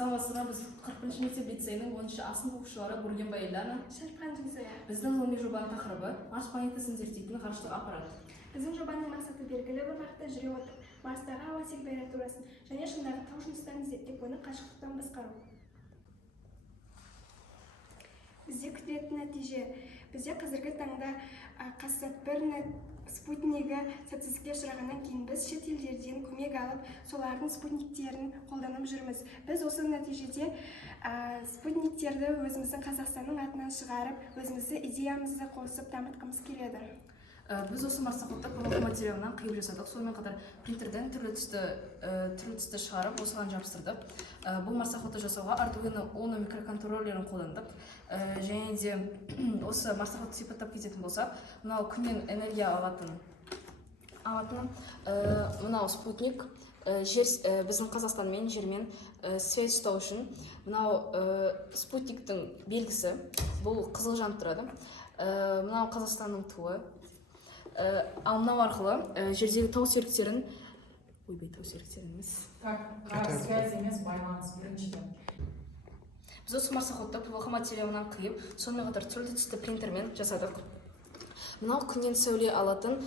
Саламатсыздар, біз 41 мектеп лицейінің 10-шы А сынып оқушылары Бургенбай Эльдана. Шарпан Жүзая. Біздің ғылыми жобаның тақырыбы Марс планетасын зерттейтін ғарыштық аппарат. Біздің жобаның мақсаты белгілі бір бағытта жүре отырып, Марстағы ауа температурасын және шыңдағы тау жыныстарын зерттеп оны қашықтықтан басқару. Бізде күтілетін нәтиже. Бізде қазіргі таңда Қазсат-1 спутнигі сәтсіздікке ұшырағаннан кейін біз шет елдерден көмек алып, солардың спутниктерін қолданып жүрміз. Біз осы нәтижеде спутниктерді өзіміздің Қазақстанның атынан шығарып, өзімізді идеямызды қосып дамытқымыз келеді. Біз осы марсақотты құрылғы материалынан қиып жасадық. Сонымен қатар принтерден түрлі түсті шығарып, осыған жабыстырдық. Бұл марсақотты жасауға Arduino Uno микроконтроллерін қолдандық. Және де осы марсақотты сипаттап кететін болсақ, мынау күннен энергия алатын мынау спутник, біздің Қазақстанмен жермен связь ұстау үшін мынау спутниктің белгісі, бұл қызыл жанып тұрады. Мынау Қазақстанның туы. Ал мынау арқылы жердегі тау серіктерін емес. Связь емес, байланыс біріншіден. Біз осы марсақотты құрылғы материалынан қиып, сонымен қатар түрлі түсті принтермен жасадық. Мынау күннен сәуле алатын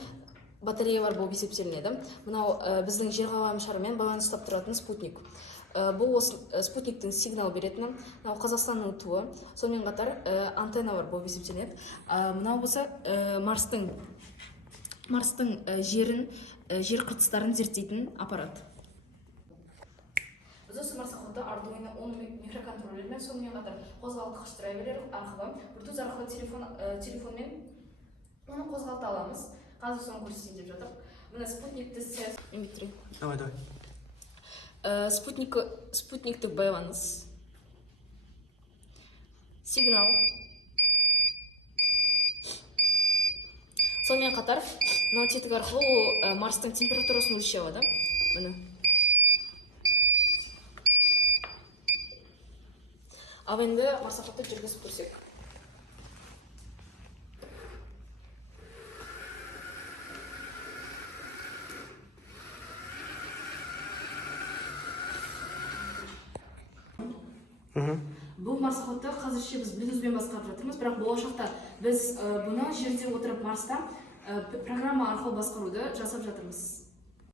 батареялар болып есептелінеді. Мынау біздің жер ғаламы шарымен байланыстап тұратын спутник. Бұл спутниктің сигнал беретіні, мынау Қазақстанның туы, сонымен қатар антенналар болып есептелінеді. Мынау болса Марстың жер қыртыстарын зерттейтін аппарат. Біз осы марсақотты Arduino Uno микроконтроллермен, сонымен қатар қозғалтқыш драйверлер арқылы, Bluetooth арқылы телефонмен оны қозғалта аламыз. Қазір соны көрсетейін деп жатыр. Мына спутникті спутниктік байланыс, сигнал. Сонымен қатар, мынау тетік арқылы Марстың температурасын өлшей алады. Ал енді марсақотты жүргізіп көрсек. Бұл марсақотты қазірше біз Bluetoothпен басқарып жатырмыз, бірақ болашақта біз бұны жерде отырып Марста программа арқылы басқаруды жасап жатырмыз.